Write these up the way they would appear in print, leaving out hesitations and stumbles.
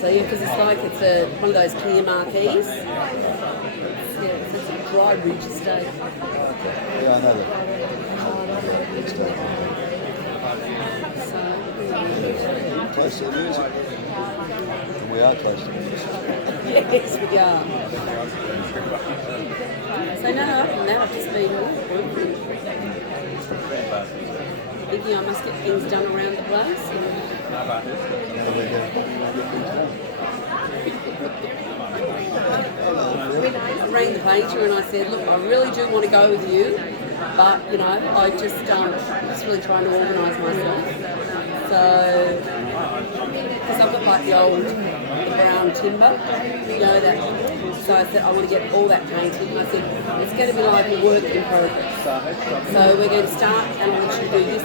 So yeah, because it's like one of those clear marquees. Yeah, so it's a dry ridge estate. Yeah, I know that. Close to the music. And we are close to the music. Yes, we are. So no, other than that, I've just been thinking I must get things done around the place. I rang the painter and I said, look, I really do want to go with you, but you know, I'm just really trying to organise myself. So, because I've got like the brown timber, you know that. So I said I want to get all that painted, and I said it's going to be like a work in progress. So we're going to start, and I want you to do this,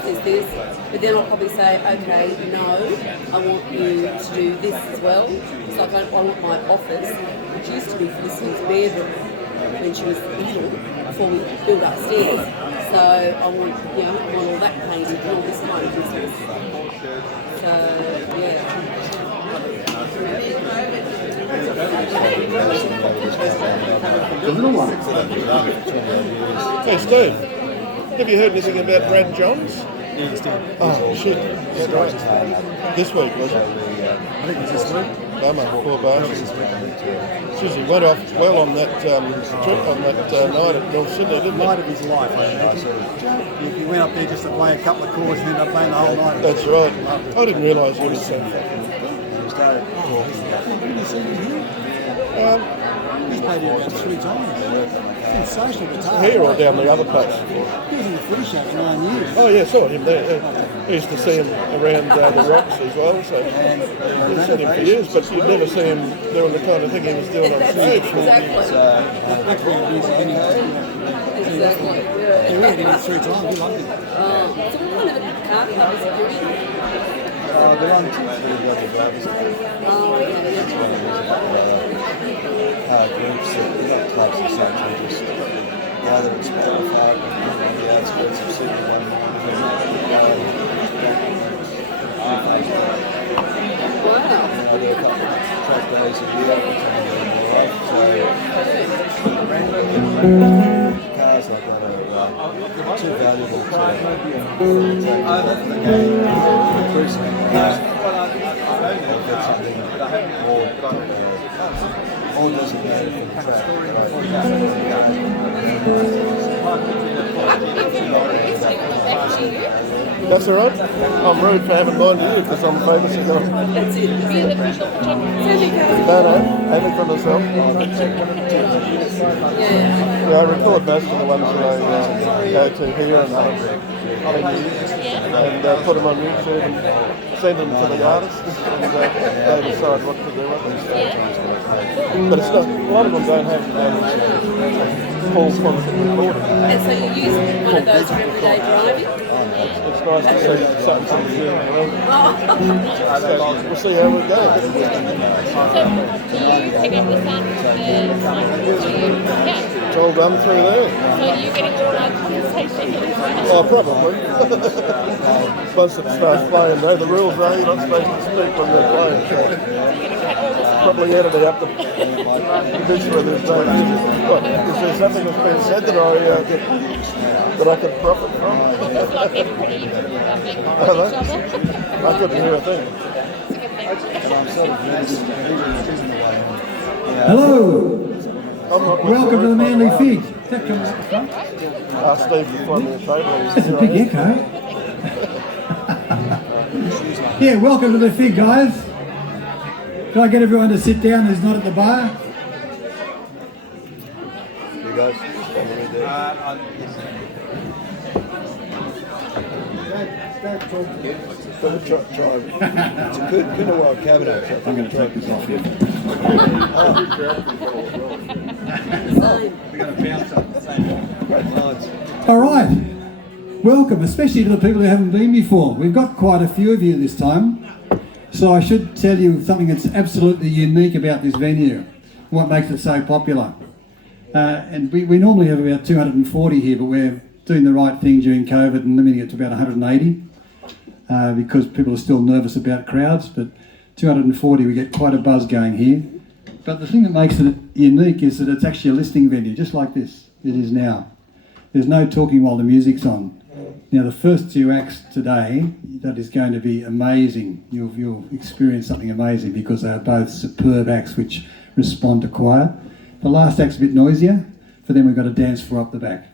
but then I'll probably say, okay, no, I want you to do this as well. So I want my office, which used to be Felicity's bedroom when she was little, before we built upstairs. So I want all that painted and all this kind of business. So yeah. The little one. Hey Steve, have you heard anything about Brad Johns? Yeah, it's done. Oh shit, that's right. This week, was it? I think it's this week. Bummer, poor bastard. Jeez, he went off well on that trip, on that night at North Sydney, didn't he? Night of his life, I think. He went up there just to play a couple of chords and ended up playing the whole night. That's right. I didn't realise he was so fucking... He's played here about 3 times. Sensational guitar. Here or down the other place? He was in the footy show for 9 years. Oh yeah, saw him there. I used to see him around the rocks as well, so I've seen him for years, but you'd never see him doing the kind of thing he was doing on stage. Background music anyway. Exactly. He really did it 3 times. He loved it. So what kind of a car club is it doing? They're on to the other drivers. Oh, yeah. Groups that are not clubs as such, they just gather at Spotify on the outskirts of Sydney one morning. Wow. I do a couple of track days a year, which I'm doing my life. So cars like that are too valuable to increasing. I've got something more designated for the track. That's all right. I'm rude for having mine to you because I'm famous enough. That's it. No, only for myself. Yeah, I record most of the ones that I go to here and put them on YouTube and send them to the artists and they decide what to do with them. But it's not, a lot of them don't have full concert recording. And so you use one of those for everyday driving? It's nice to see something doing well. So we'll see how we go. So do you pick up the sound from the It's all done through there. So are you getting all our conversation? Oh, probably. Once it starts playing, though, the rules are you're not supposed to speak when they're playing. So probably edit it up to this where there's no... What, is there something that's been said that I could profit from? I couldn't hear a thing. Hello, I'm not welcome to the Manly Fig. Steve can find me a table. That's a big echo. Yeah, welcome to the Fig, guys. Can I get everyone to sit down who's not at the bar? You guys? Try. It's a good wild cabinet. So I'm going to take this off here. All right. Welcome, especially to the people who haven't been before. We've got quite a few of you this time. So I should tell you something that's absolutely unique about this venue, what makes it so popular. And we normally have about 240 here, but we're doing the right thing during COVID and limiting it to about 180 because people are still nervous about crowds. But 240, we get quite a buzz going here. But the thing that makes it unique is that it's actually a listening venue, just like this, it is now. There's no talking while the music's on. Now the first 2 acts today, that is going to be amazing. You'll experience something amazing because they are both superb acts which respond to choir. The last act's a bit noisier. For them we've got a dance floor up the back.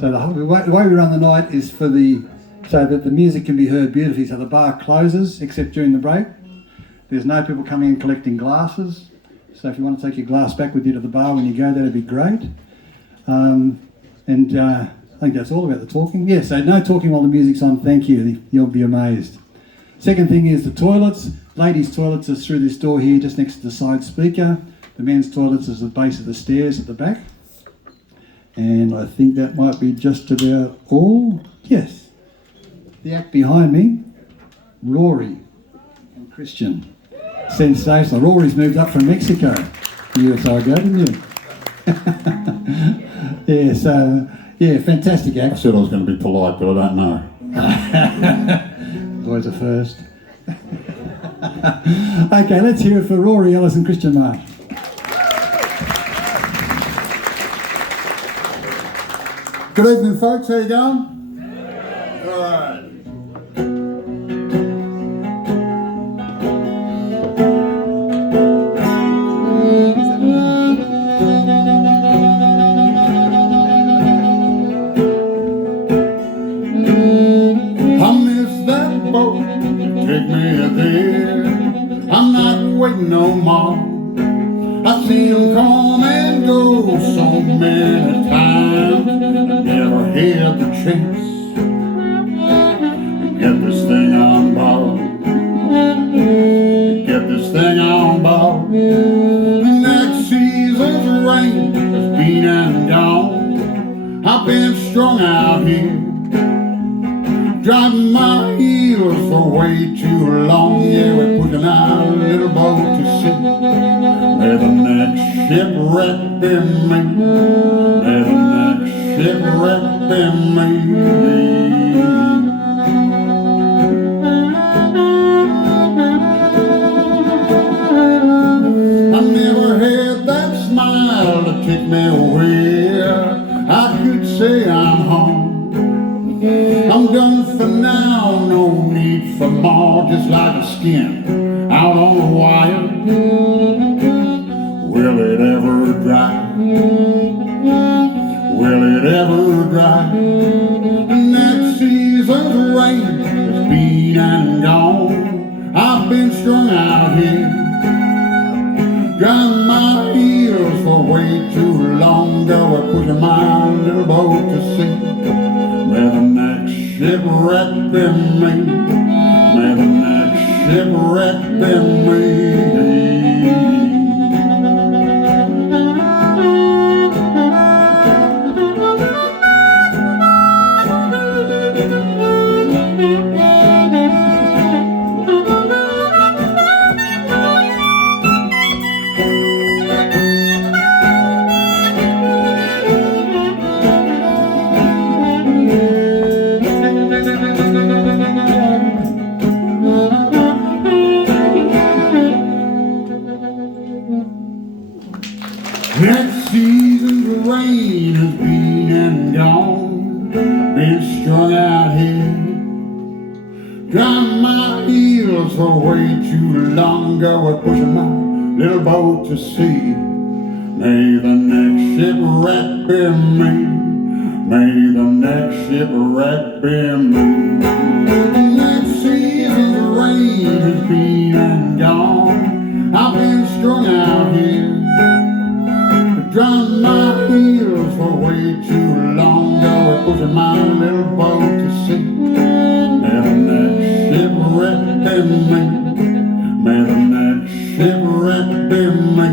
So the way we run the night is so that the music can be heard beautifully. So the bar closes except during the break. There's no people coming and collecting glasses. So if you want to take your glass back with you to the bar when you go, that'd be great. I think that's all about the talking. Yeah, so no talking while the music's on, thank you. You'll be amazed. Second thing is the toilets. Ladies' toilets are through this door here, just next to the side speaker. The men's toilets is the base of the stairs at the back. And I think that might be just about all. Yes. The act behind me, Rory and Christian. Sensational. Rory's moved up from Mexico a year or so ago, didn't you? Yeah, so, yeah, fantastic act. I said I was going to be polite, but I don't know. Always a first. Okay, let's hear it for Rory Ellis and Christian Marsh. Good evening, folks. How you going? All right. I miss that boat. Take me there. I'm not waiting no more. I see them come and go so many times. I never had the chance to get this thing on board. Get this thing on board. Next season's rain has been and gone. I've been strung out here, driving my heels for way too long. Yeah, we're pushing our little boat to sea. May the next shipwreck be me. May the next shipwreck be me. I never had that smile to take me where I could say I'm home. I'm done for now, no need for more. Just like a skin out on the wire. Will it ever dry? Will it ever dry? Next season's rain has been and gone. I've been strung out here, driving my heels for way too long. We're pushing my little boat to sea. May the next shipwreck be me. May the next shipwreck be me. Next season's rain has been and gone. Been strung out here, driving my heels for way too long. We're pushing my little boat to sea. May the next shipwreck be me. May the next shipwreck be me. Next season's rain has been and gone. I've been strung out here, driving my heels for way too long. We're pushing my little boat to sea. May the next shipwreck be me. May the next shipwreck be me.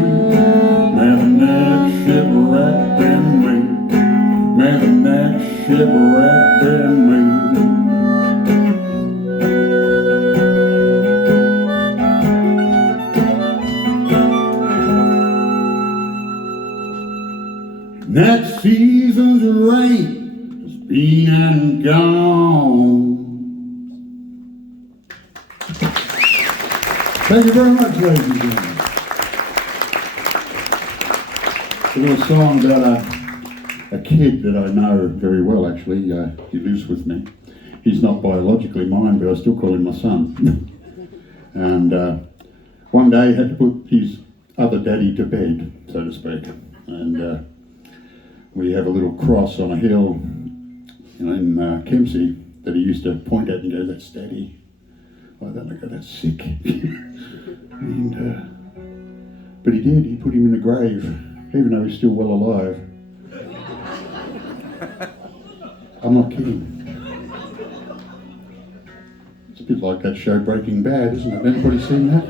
May the next shipwreck be me. May the next shipwreck be me. Next season's rain has been and gone. Thank you very much, ladies and gentlemen. A little song about a kid that I know very well, actually. He lives with me. He's not biologically mine, but I still call him my son. And one day he had to put his other daddy to bed, so to speak. And we have a little cross on a hill in Kempsey that he used to point at and go, "That's daddy." I don't look at that sick. And, but he did, he put him in the grave, even though he's still well alive. I'm not kidding. It's a bit like that show Breaking Bad, isn't it? Anybody seen that?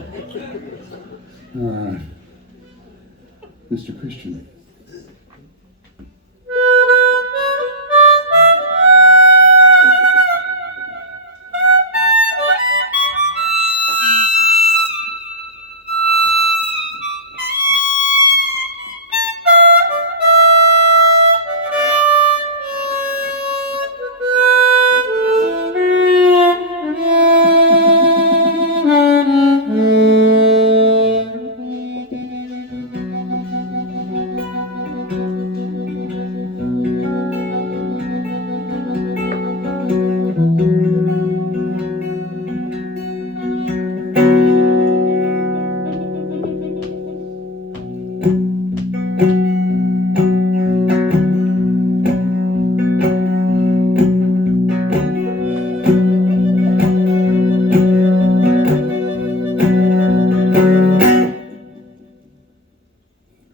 Alright. Mr. Christian.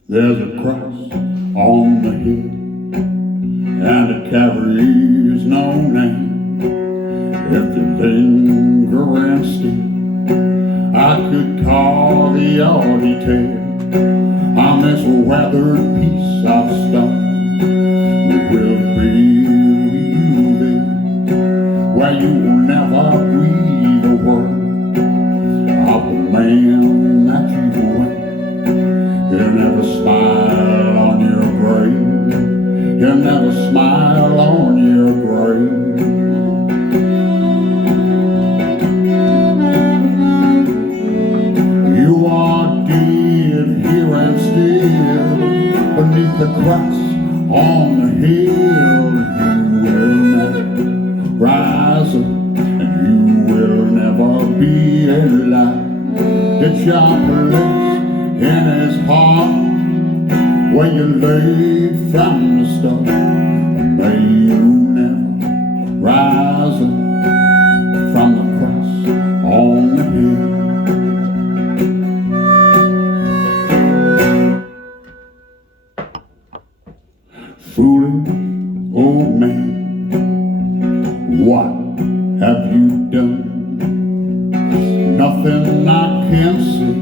There's a cross on the hill, and a Calvary's no name. If you linger and still, I could call the odd detail on this weathered piece of stone. We will build you there, where you will never breathe a word of the man that you went. He'll never smile on your grave. He'll never smile on your grave. You are dead here and still beneath the cross on the hill. You will never rise up, and you will never be alive. It's your place in his heart, where you laid from the start. May you never rise up from the cross on the hill. Foolish old man, what have you done? Nothing I can see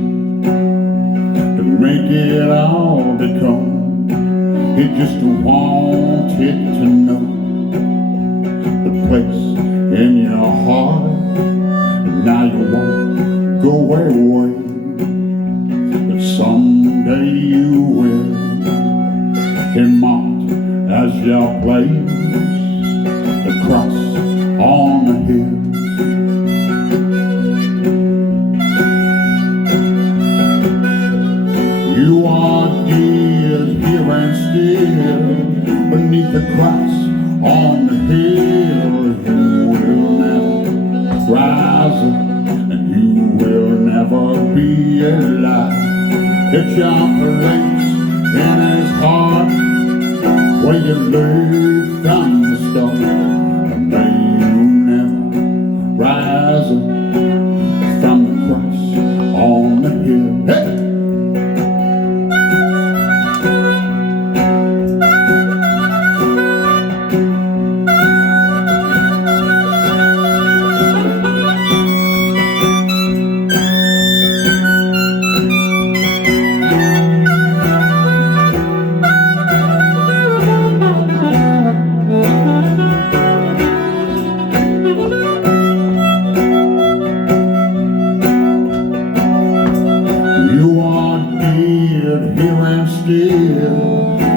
make it all become. He just wanted to know the place in your heart, and now you won't go away, but someday you will. He marked as your place, the cross on the hill. You are dead here and still beneath the cross on the hill. You will never rise up, and you will never be alive. It's your place in his heart, where you lay from the start. And may you never rise up from the cross on the hill. Hey!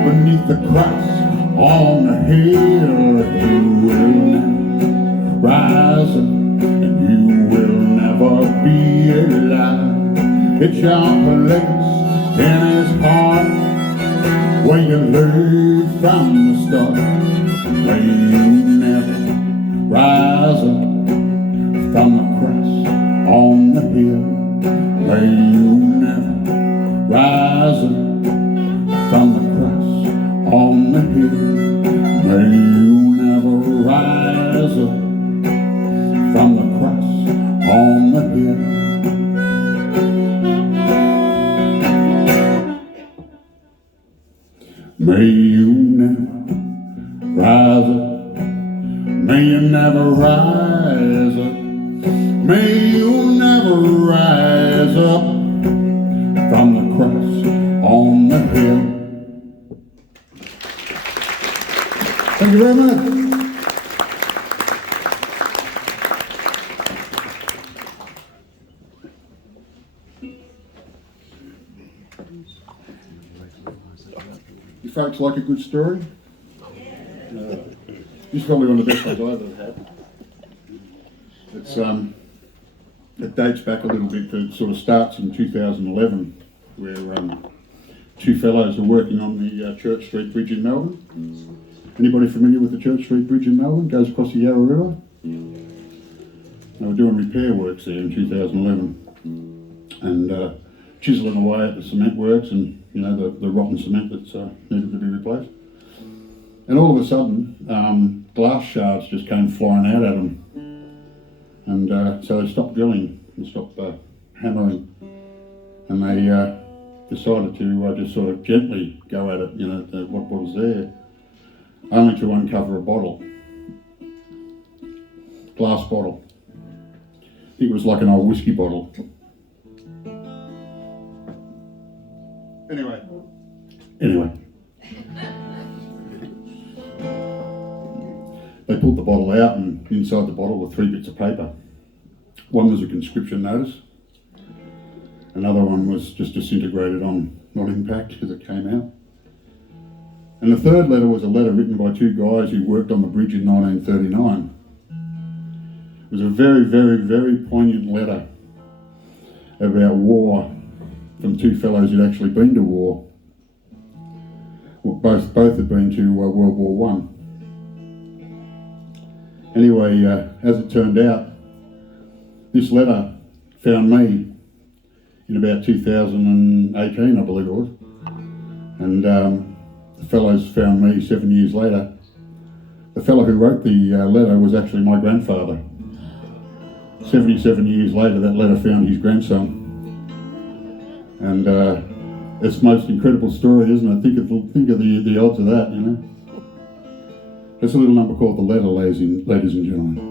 Beneath the cross on the hill, you will never rise up, and you will never be alive. It's your place in his heart, where you learn from the start. May you never rise up from the crest on the hill. May you never rise up from the crest on the hill. May you never rise up from the crest on the hill. May you never rise up. May you never rise up. May you never rise up from the crest on the hill. Thank you very much. You folks like a good story? This is probably one of the best ones I've ever had. It dates back a little bit. It sort of starts in 2011, where two fellows are working on the Church Street Bridge in Melbourne. Anybody familiar with the Church Street Bridge in Melbourne? Goes across the Yarra River. They were doing repair works there in 2011, and chiseling away at the cement works and the rotten cement that's needed to be replaced. And all of a sudden, glass shards just came flying out at them. And so they stopped drilling and stopped hammering. And they decided to just sort of gently go at it, what was there, only to uncover a bottle. Glass bottle. I think it was like an old whiskey bottle. Anyway. They pulled the bottle out, and inside the bottle were 3 bits of paper. One was a conscription notice. Another one was just disintegrated on impact as it came out. And the third letter was a letter written by 2 guys who worked on the bridge in 1939. It was a very, very, very poignant letter about war from 2 fellows who'd actually been to war. Well, both had been to World War One. Anyway, as it turned out, this letter found me in about 2018, I believe it was. And the fellows found me 7 years later. The fellow who wrote the letter was actually my grandfather. 77 years later, that letter found his grandson. And it's the most incredible story, isn't it? Think of the odds of that, It's a little number called The Letter, ladies and gentlemen.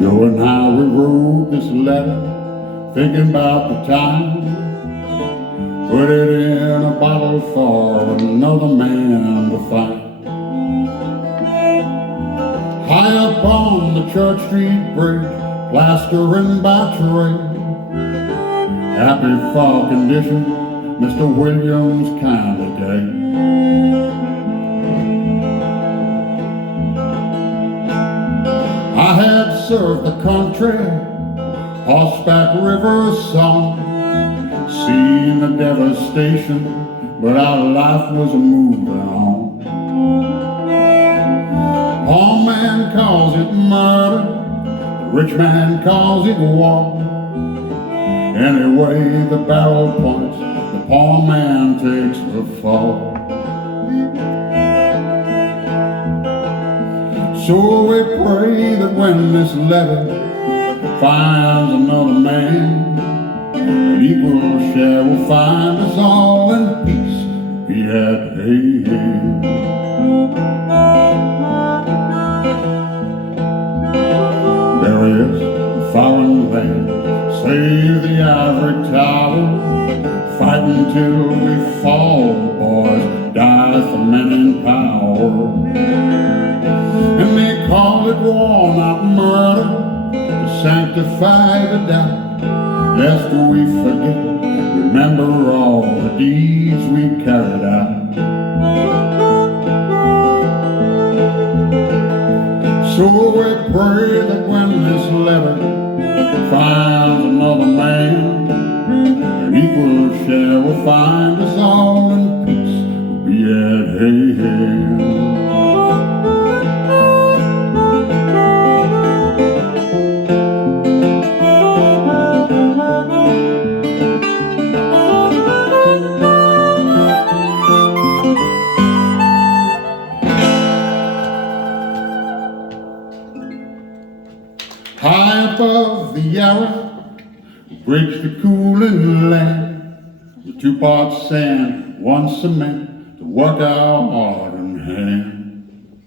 Joe and I, we wrote this letter, thinking about the time. Put it in a bottle for another man to find. High up on the Church Street Bridge, plastering by trade. Happy fall condition, Mr. Williams kind of day. I had served the country, horseback river song, seen the devastation, but our life was moving on. Poor man calls it murder, the rich man calls it war. Anyway the barrel points, the poor man takes the fall. So we pray that when this letter finds another man, an equal share will find us all in peace, be at hand. save the ivory tower, fighting till we fall, boys, die for men in power. And they call it war, not murder, to sanctify the doubt, lest we forget, remember all the deeds we carried out. So we pray that when this letter finds another man, an equal share will find us all, and peace will be at hand. High above the Yarra, breaks the cooling land, with 2 parts sand, 1 cement, to work our heart and hand.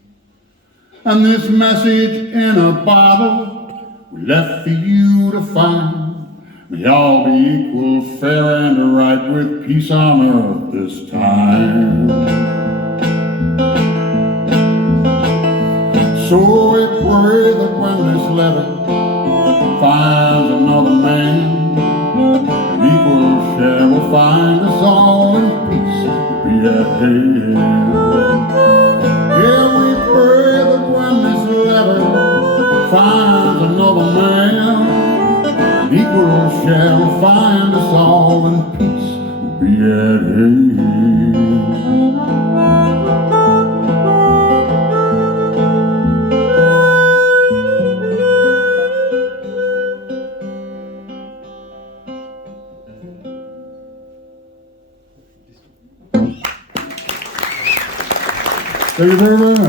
And this message in a bottle we left for you to find, may all be equal, fair and right, with peace on earth this time. So we pray that when this letter finds another man, an equal share will find us all, and peace will be at hand. Yeah, we pray that when this letter finds another man, an equal share will find us all, and peace will be at hand. Thank you very much.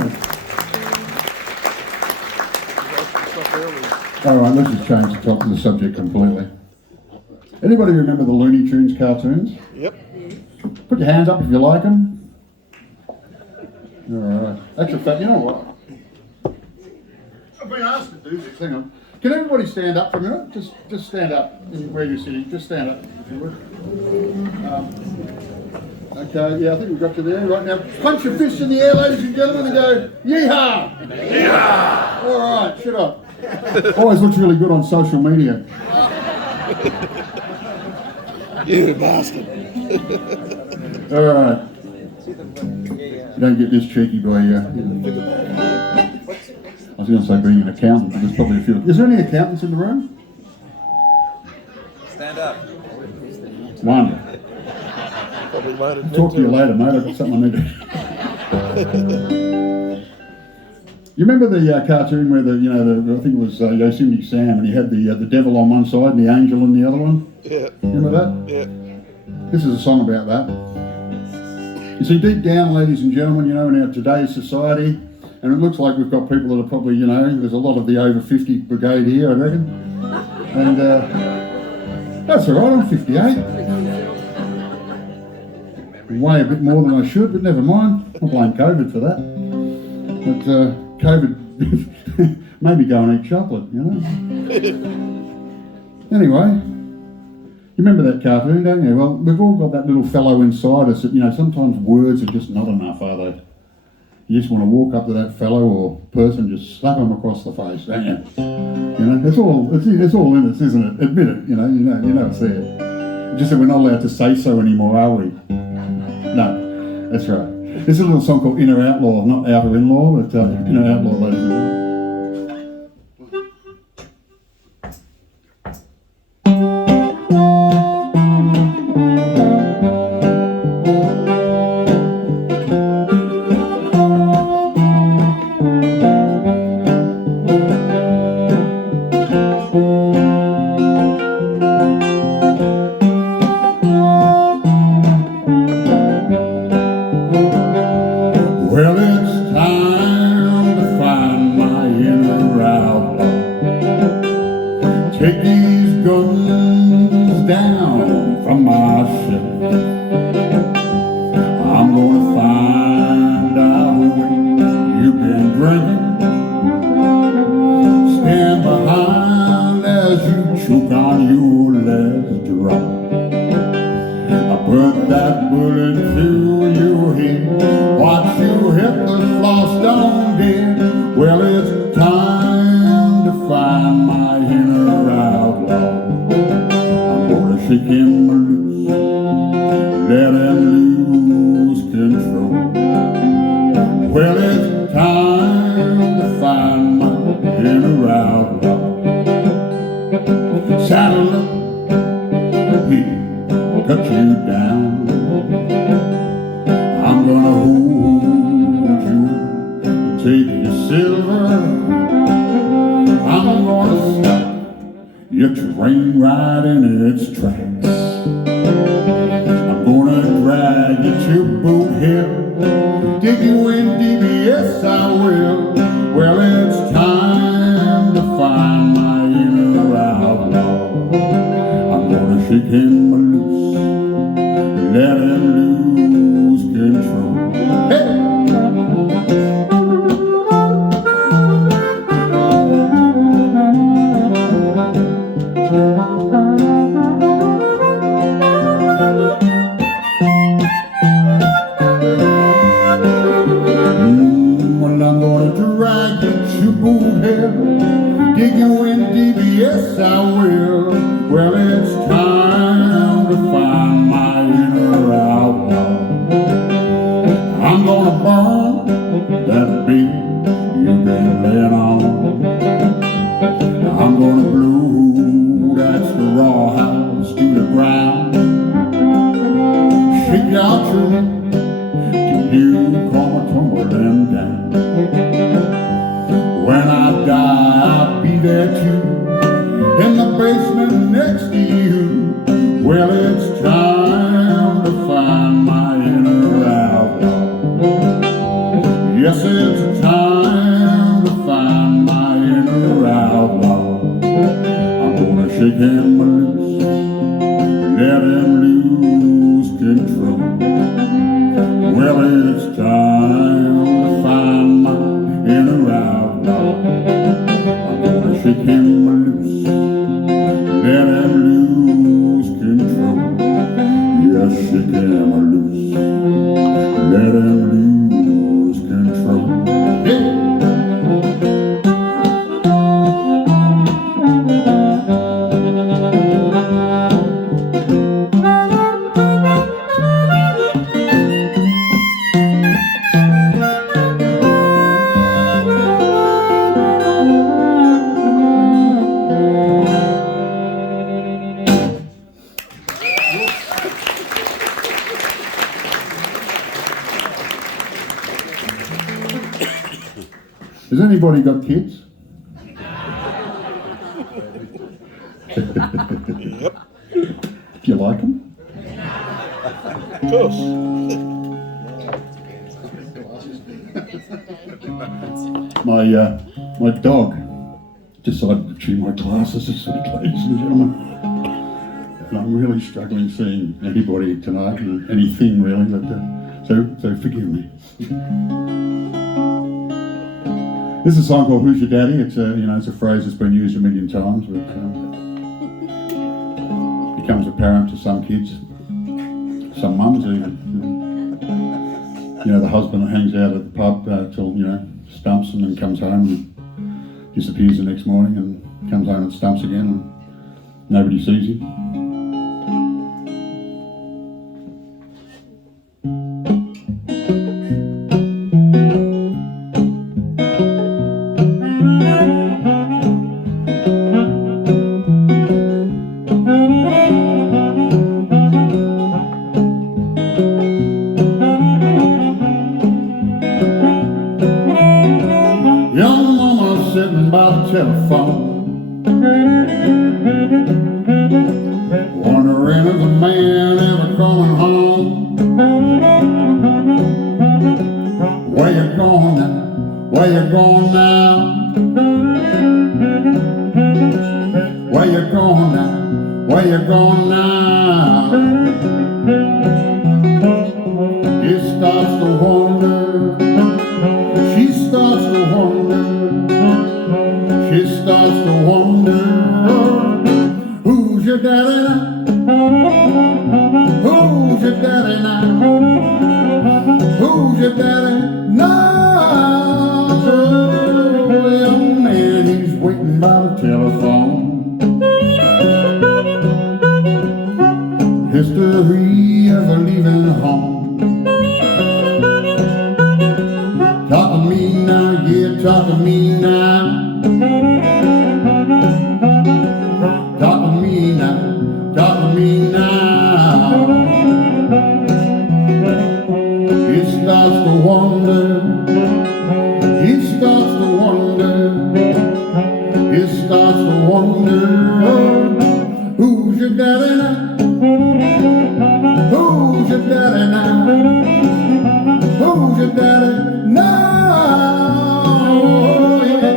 All right, let's just change the topic of the subject completely. Anybody remember the Looney Tunes cartoons? Yep. Put your hands up if you like them. All right. Actually, you know what? I've been asked to do this. Hang on. Can everybody stand up for a minute? Just stand up where you're sitting. Just stand up if you would. Okay, yeah, I think we've got you there. Right now, punch your fists in the air, ladies and gentlemen, and go, yeehaw! Yeehaw! All right, shut up. Always looks really good on social media. You bastard. All right. You don't get this cheeky by I was going to say being an accountant, but there's probably a few. Is there any accountants in the room? Stand up. One. Probably loaded. I'll talk to you later, mate. I've got something I need to... You remember the cartoon where I think it was Yosemite Sam, and he had the devil on one side and the angel on the other one? Yeah. Remember that? Yeah. This is a song about that. You see, deep down, ladies and gentlemen, in our today's society, and it looks like we've got people that are probably, there's a lot of the over 50 brigade here, I reckon. And that's all right, I'm 58. Way a bit more than I should, but never mind. I blame COVID for that. But COVID made me go and eat chocolate, Anyway, you remember that cartoon, don't you? Well, we've all got that little fellow inside us that, sometimes words are just not enough, are they? You just want to walk up to that fellow or person, just slap them across the face, don't you? It's all in us, isn't it? Admit it, you know it's there. Just that we're not allowed to say so anymore, are we? No, that's right. There's a little song called Inner Outlaw, not Outer In-Law, but Inner Outlaw, ladies and gentlemen. Well, it's time to find my inner outlaw. Take these guns down from my shelf. I'm gonna find out where you've been drinking. Stand behind as you choke on your last drop. I put that bullet through your head, watch you hit the floor stone dead. Well, it's time to find my inner outlaw. I'm gonna shake him loose, let him lose control. Well, it's time to find my inner outlaw. Saddle up, here, cut you down. I'm gonna hold you, take your silver. I'm gonna stop your train right in its tracks. I'm gonna drag you to Boot Hill, dig you in DBS, I will. Well, it's time to find my inner outlaw. I'm gonna shake him loose, let him lose control. Hey! Well, I'm gonna drag you to Boot Hill, dig you in DBS, I will. Well, it's time to find my inner outlaw. I'm gonna burn that beat you've been laying on. I'm gonna blow that straw house to the ground. Shake your tree till you come tumbling down. When I die, I'll be there too, in the basement next to you. Well, it's time to find my inner outlaw. Yes, it's time to find my inner outlaw. I'm gonna shake him loose, let him lose control. Well, it's time to find my inner outlaw. I'm gonna shake him loose, let him lose control. Yes, shake him loose, let him lose control. Hey! Has anybody got kids? Yep. Do you like them? Of course. My dog decided to chew my glasses this week, ladies and gentlemen. And I'm really struggling seeing anybody tonight, and anything really, but so forgive me. This is a song called "Who's Your Daddy?" It's a phrase that's been used a million times, but becomes apparent to some kids, some mums even. The husband that hangs out at the pub till stumps and then comes home and disappears the next morning and comes home and stumps again and nobody sees him. Young mama sitting by the telephone, wondering if the man ever coming home. Where you going now? Where you going now? Where you going now? Where you going now? He starts to wonder. She starts to wonder. She starts to wonder talk to me now. Talk to me now. Talk to me now. It starts to wonder. It starts to wonder. It starts to wonder. Who's your daddy now? Who's your daddy now? Who's your daddy now? Yeah.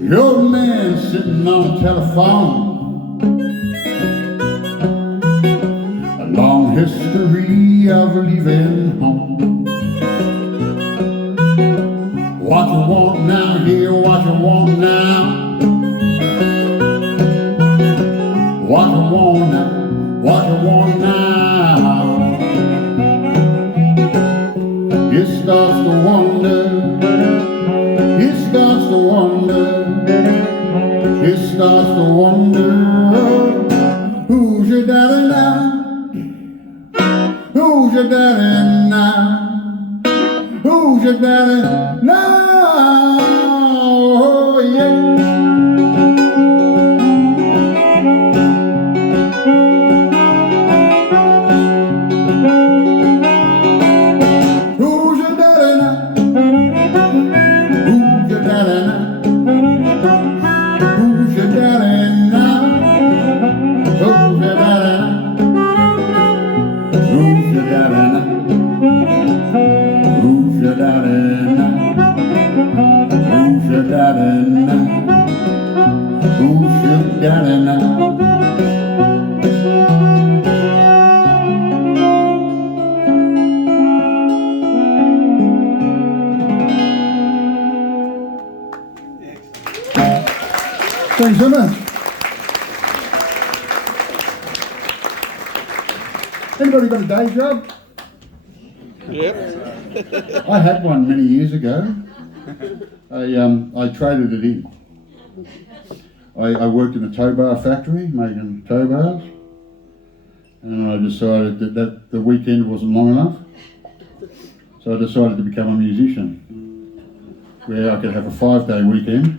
Your man sitting on the telephone, a long history of leaving home. What you want now, here, what you want now? What you want now, what you want now? It starts to wonder, it starts to wonder. It starts to wonder, who's your daddy now? Who's your daddy now? Who's your daddy now? Oh, yeah. Who's your daddy now? Who's your daddy now? Who's your daddy now? Who's your daddy now? Who's your daddy now? Who's your daddy now? Who's your daddy now? Who's your daddy now? Thanks so much. Anybody got a day job? Yep. I had one many years ago. I traded it in. I worked in a tow bar factory making tow bars, and I decided that the weekend wasn't long enough, so I decided to become a musician, where I could have a 5-day weekend,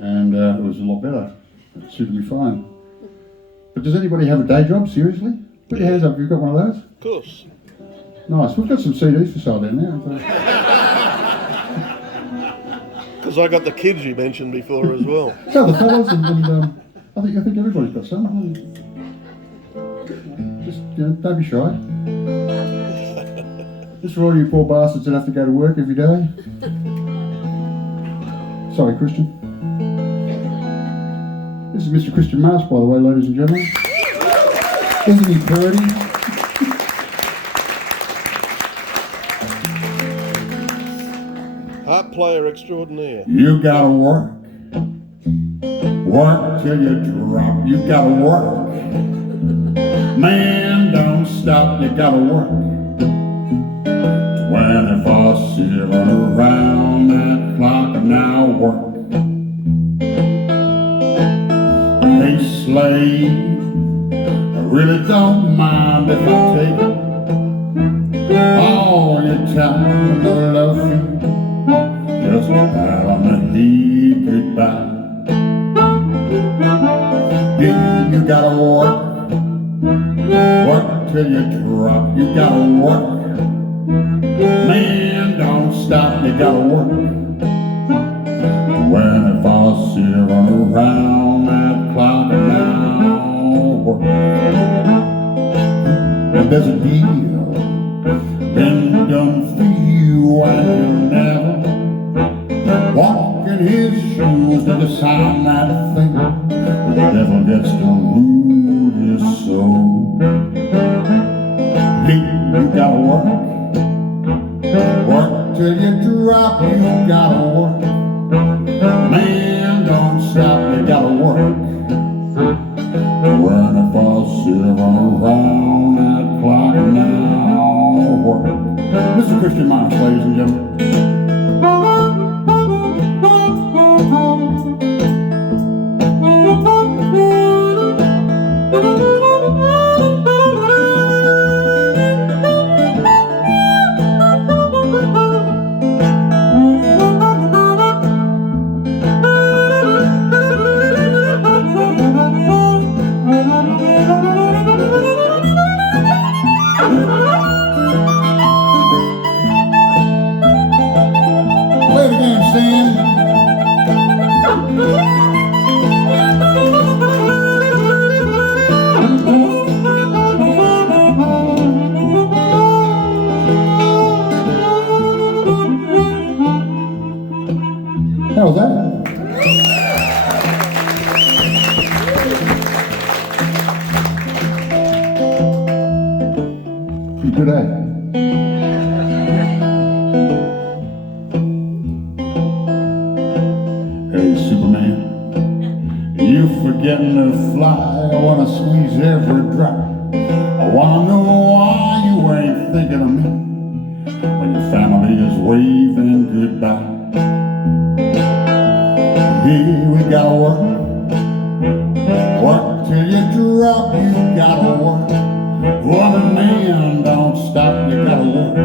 and it was a lot better. It suited me fine. But does anybody have a day job, seriously? Put your hands up if you've got one of those. Of course. Nice. We've got some CDs for sale down there. Because I got the kids you mentioned before as well. So the fellas, and I think everybody's got some. Just don't be shy. Just for all you poor bastards that have to go to work every day. Sorry, Christian. This is Mr. Christian Marsh, by the way, ladies and gentlemen. Isn't he pretty? Harp player extraordinaire. You gotta work. Work till you drop. You gotta work. Man, don't stop. You gotta work. 24/7 around that clock, and now work. Hey, slave, I really don't mind if I take all your time to love you. Just pat on the heat goodbye. Yeah, you gotta work. Work till you drop. You gotta work. Man, don't stop. You gotta work. 24/7 around that clock, and now work. And there's a deal been done for you, and you'll never walk in his shoes to decide that thing. where the devil gets to rule your soul. You gotta work till you drop, you gotta work. Man, don't stop, you gotta work. When it falls silver around that clock now, work. This is Christian Minds, ladies and gentlemen. Play it again, Sam. How was that? Good day. Hey, Superman, you forgetting to fly. I wanna squeeze every drop. I wanna know why you ain't thinking of me when your family is waving goodbye. Here we gotta work till you drop. You gotta work. Woman, man, don't stop, you gotta work.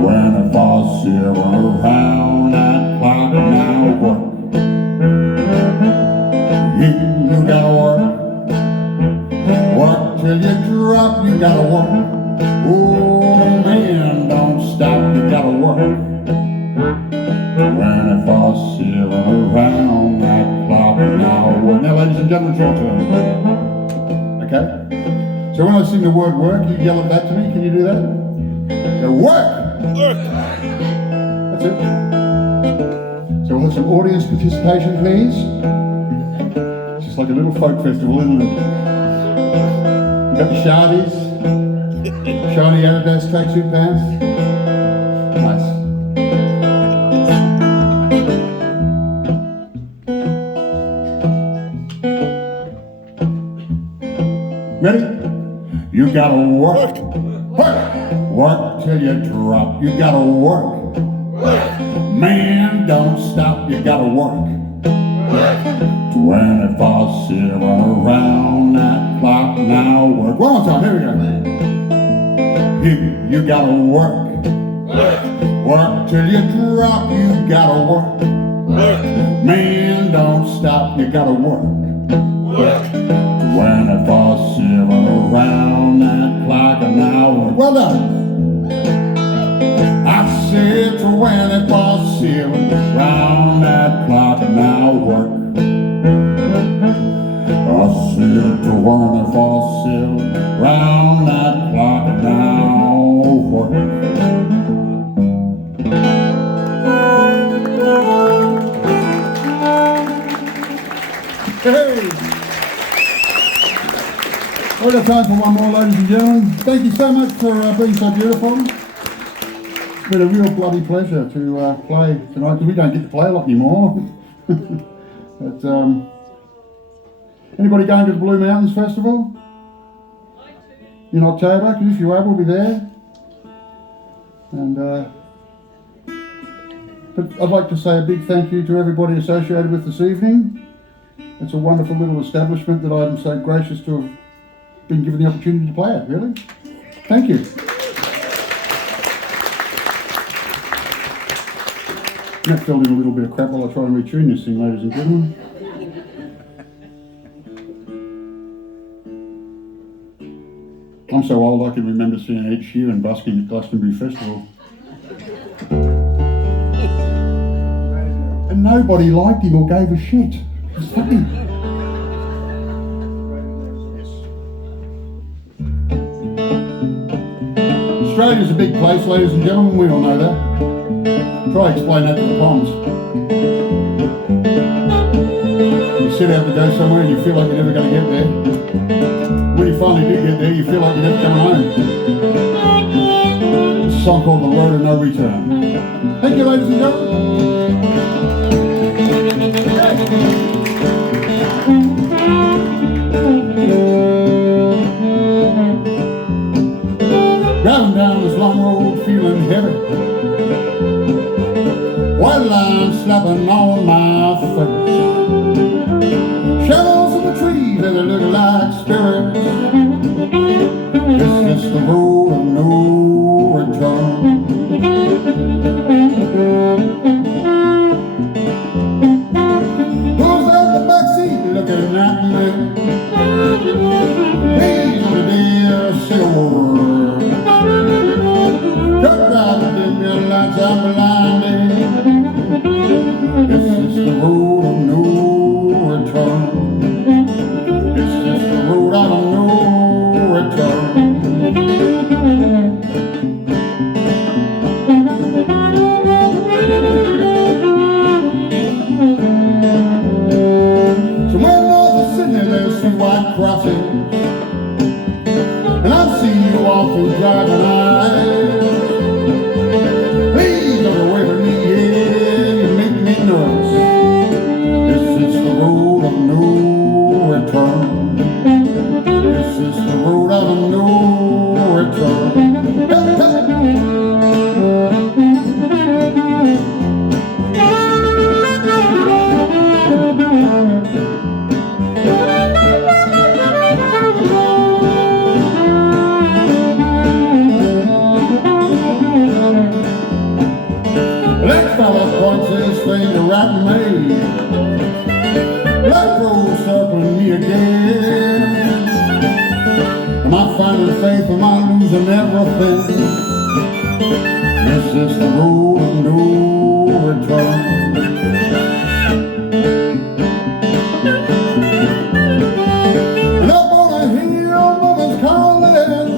When it falls silver around that clock, now work. You gotta work till you drop, you gotta work. Oh man, don't stop, you gotta work. When it falls silver around that clock, now work. Now ladies and gentlemen, it's your turn. Okay? So when I sing the word work, you yell at that to me. Can you do that? Go work! Work! That's it. So we'll have some audience participation, please. It's just like a little folk festival, isn't it? You got the Shardies, shiny Adidas tracksuit pants. Nice. Ready? You gotta work. Work till you drop. You gotta work. Man, don't stop. You gotta work. 24 silver around that clock now work. One more time. Here we go. You gotta work. Work till you drop. You gotta work. Man, don't stop. You gotta work. 24 silver around that clock an hour. Well done. I said 24 silver around that clock an hour. I said 24 silver around that clock an hour. Hey! We've got time for one more, ladies and gentlemen. Thank you so much for being so beautiful. It's been a real bloody pleasure to play tonight, because we don't get to play a lot anymore. But anybody going to the Blue Mountains Festival in October? Because if you're able, we'll be there. And but I'd like to say a big thank you to everybody associated with this evening. It's a wonderful little establishment that I'm so gracious to have been given the opportunity to play it, really. Thank you. That filled in a little bit of crap while I try and retune this thing, ladies and gentlemen. I'm so old I can remember seeing Ed Sheeran busking at Glastonbury Festival. And nobody liked him or gave a shit. It's funny. Australia's a big place, ladies and gentlemen, we all know that. Try explain that to the Poms. You set out to go somewhere and you feel like you're never going to get there. When you finally do get there, you feel like you're never coming home. It's a song called The Road of No Return. Thank you, ladies and gentlemen. Driving down this long road feeling heavy, white lines slapping on my face, shadows in the trees that look like spirits. This is the road of no return. Who's at the backseat looking at me? He's the dear silver. Truck driver, dim your lights, I'm blinded. This is the road of no return. This is the road out of no return. Somewhere north of Sydney there's some white crossings, and I've seen you all through driving eyes. Please don't away from me, yeah, you make me nervous. This is the road of no return. This is the road out of no return. Hey, hey. Black fella points his finger at me. Black rose circling me again. Am I finding faith? Am I losing everything? This is the road of no return. And up on a hill, mama's calling.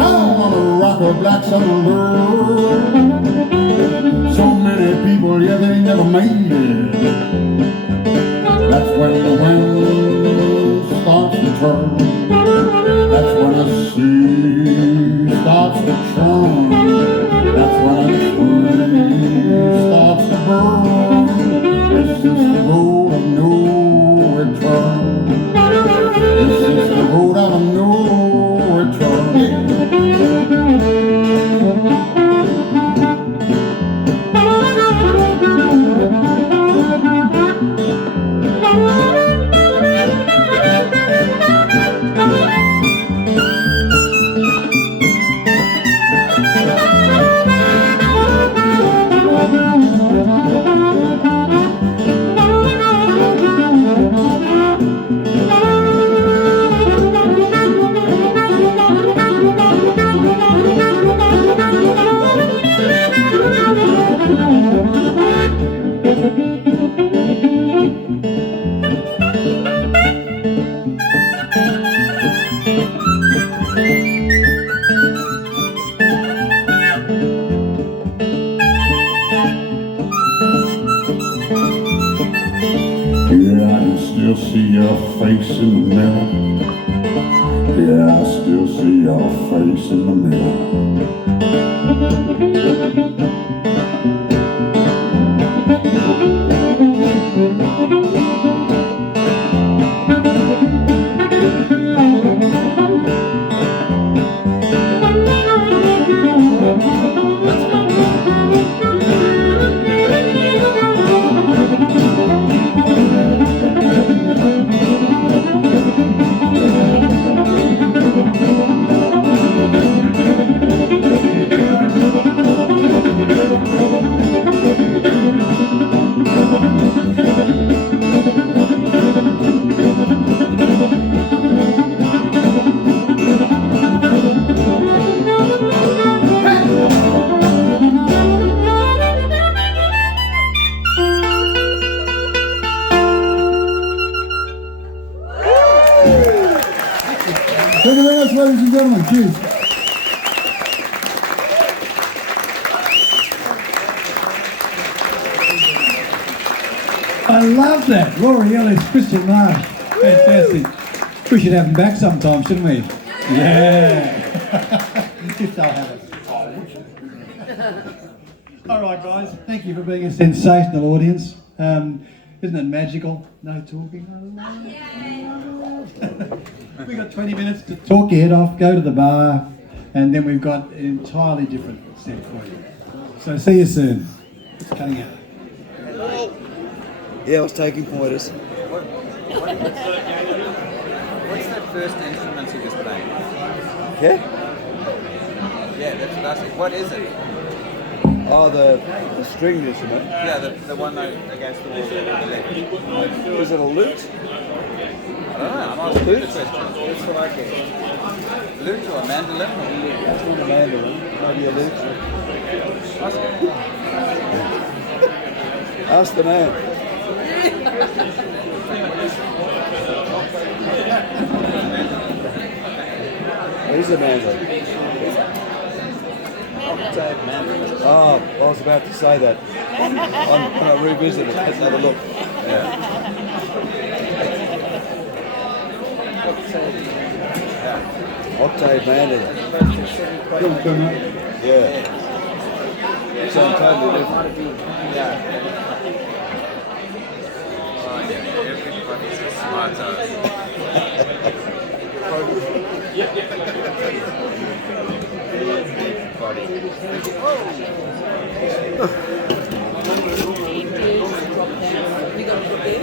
I wanna rock a black sunbird. So many people, yeah, they never made it. That's when the wind starts to turn. That's when the sea starts to churn. That's when the tree starts to burn. This is the road of no return. This is the road out of no return. Yeah, I can still see your face in the mirror. Yeah, I still see your face in the mirror. Thank you very much, ladies and gentlemen. Cheers. I love that. Rory Ellis, Christian Marsh. Fantastic. We should have them back sometime, shouldn't we? Yeah. If they'll have it. All right, guys. Thank you for being a sensational audience. Isn't it magical? No talking. We've got 20 minutes to talk your head off, go to the bar, and then we've got an entirely different set for you. So see you soon. It's cutting out. Yeah, I was taking pointers. What's that first instrument you just played? Yeah? Yeah, that's what I said. What is it? Oh, the stringed instrument. Yeah, the one against the wall there on the left. Is it a lute? I don't know, I'm asking you the question. That's what I get. Lute or a mandolin? That's not a mandolin. Maybe a lute. Ask the man. He's a mandolin. Oh, I was about to say that. When I revisit it, let's have a look. Octave mandolin. Yeah. Something totally different. Oh yeah, everybody's a smart ass. You got to put this.